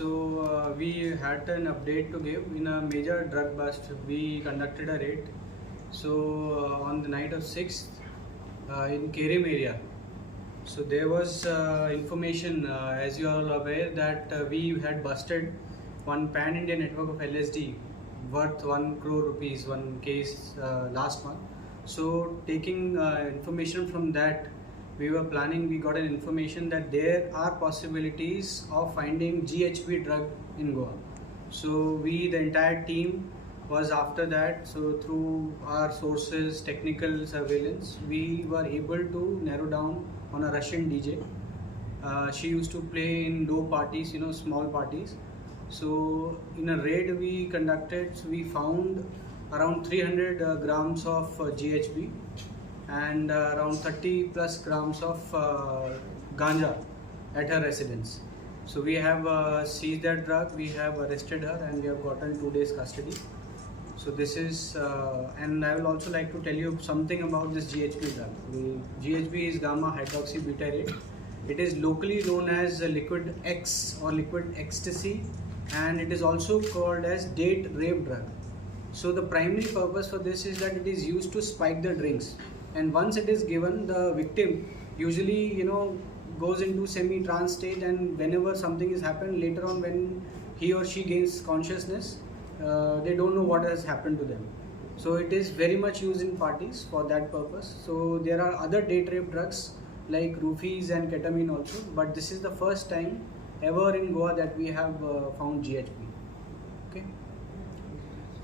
We had an update to give in a major drug bust. We conducted a raid. On the night of 6th in Keri area. So there was information, as you are all aware, that we had busted one pan-India network of LSD worth 1 crore rupees, one case last month. So taking information from that, we got an information that there are possibilities of finding GHB drug in Goa. So the entire team was after that. So through our sources, technical surveillance, we were able to narrow down on a Russian DJ. She used to play in low parties, small parties. So in a raid we conducted, so we found around 300 grams of GHB and around 30 plus grams of ganja at her residence. So we have seized that drug, we have arrested her, and we have gotten 2 days custody. So this is, and I will also like to tell you something about this GHB drug. GHB is gamma hydroxybutyrate. It is locally known as liquid X or liquid ecstasy, and it is also called as date rape drug. So the primary purpose for this is that it is used to spike the drinks, and once it is given, the victim usually goes into semi-trance state, and whenever something is happened later on, when he or she gains consciousness, they don't know what has happened to them. So it is very much used in parties for that purpose. So there are other date rape drugs like roofies and ketamine also, but this is the first time ever in Goa that we have found GHB. Okay.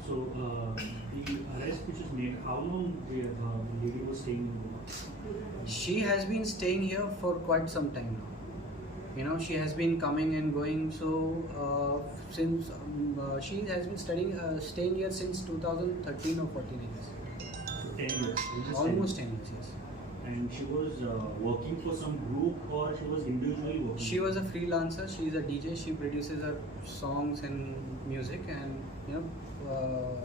So the arrest which is made, how long the lady was staying in Goa? She has been staying here for quite some time now. She has been coming and going. So since she has been staying here since 2013 or 14 years. 10 years. Almost 10 years, yes. And she was working for some group, or she was individually working? She was a freelancer. She is a DJ. She produces her songs and music, and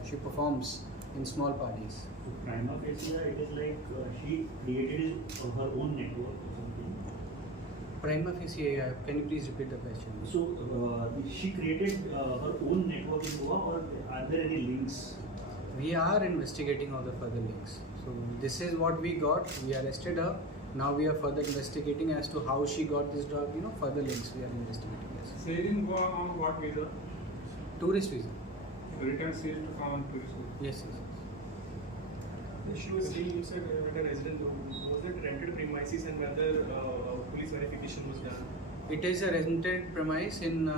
she performs in small parties. So prima facie, it is like she created her own network or something. Prima facie, can you please repeat the question? So she created her own network in Goa, or are there any links? We are investigating all the further links. So this is what we got. We arrested her. Now we are further investigating as to how she got this drug. Further links we are investigating. Yes. Stayed in Goa on what visa? Tourist visa. Return stayed on tourist visa. Yes. She was staying inside at a resident. Was it rented premises, and whether police verification was done? It is a rented premise in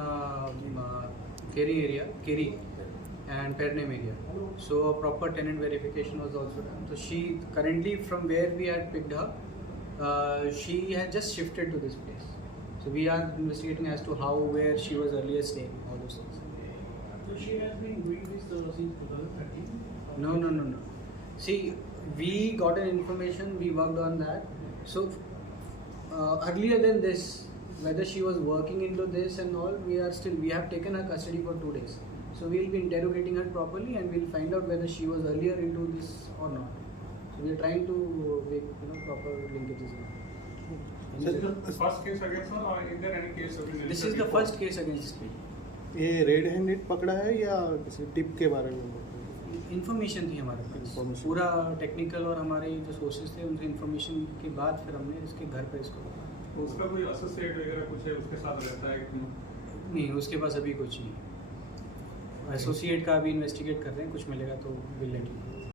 Keri and Pernam area. So a proper tenant verification was also done. So she currently, from where we had picked her, she had just shifted to this place. So we are investigating as to where she was earlier staying, all those things. So she has been doing this since 2013? No. See, we got an information, we worked on that. So earlier than this, whether she was working into this and all, we have taken her custody for 2 days. So we will be interrogating her properly, and we will find out whether she was earlier into this or not. So we are trying to make proper linkages. The first case against her, or is there any case against? This is the first case against this lady. ये red handed पकड़ा है या किसी tip के बारे में? Information थी हमारे पास, पूरा टेक्निकल, और हमारे जो सोर्सेज थे उनसे इन्फॉर्मेशन के बाद फिर हमने इसके घर पर इसको पकड़ा। उसका कोई एसोसिएट वगैरह कुछ है उसके साथ रहता है कि नहीं? उसके पास अभी कुछ नहीं। एसोसिएट का अभी इन्वेस्टिगेट कर रहे हैं, कुछ मिलेगा तो विल लेट यू नो।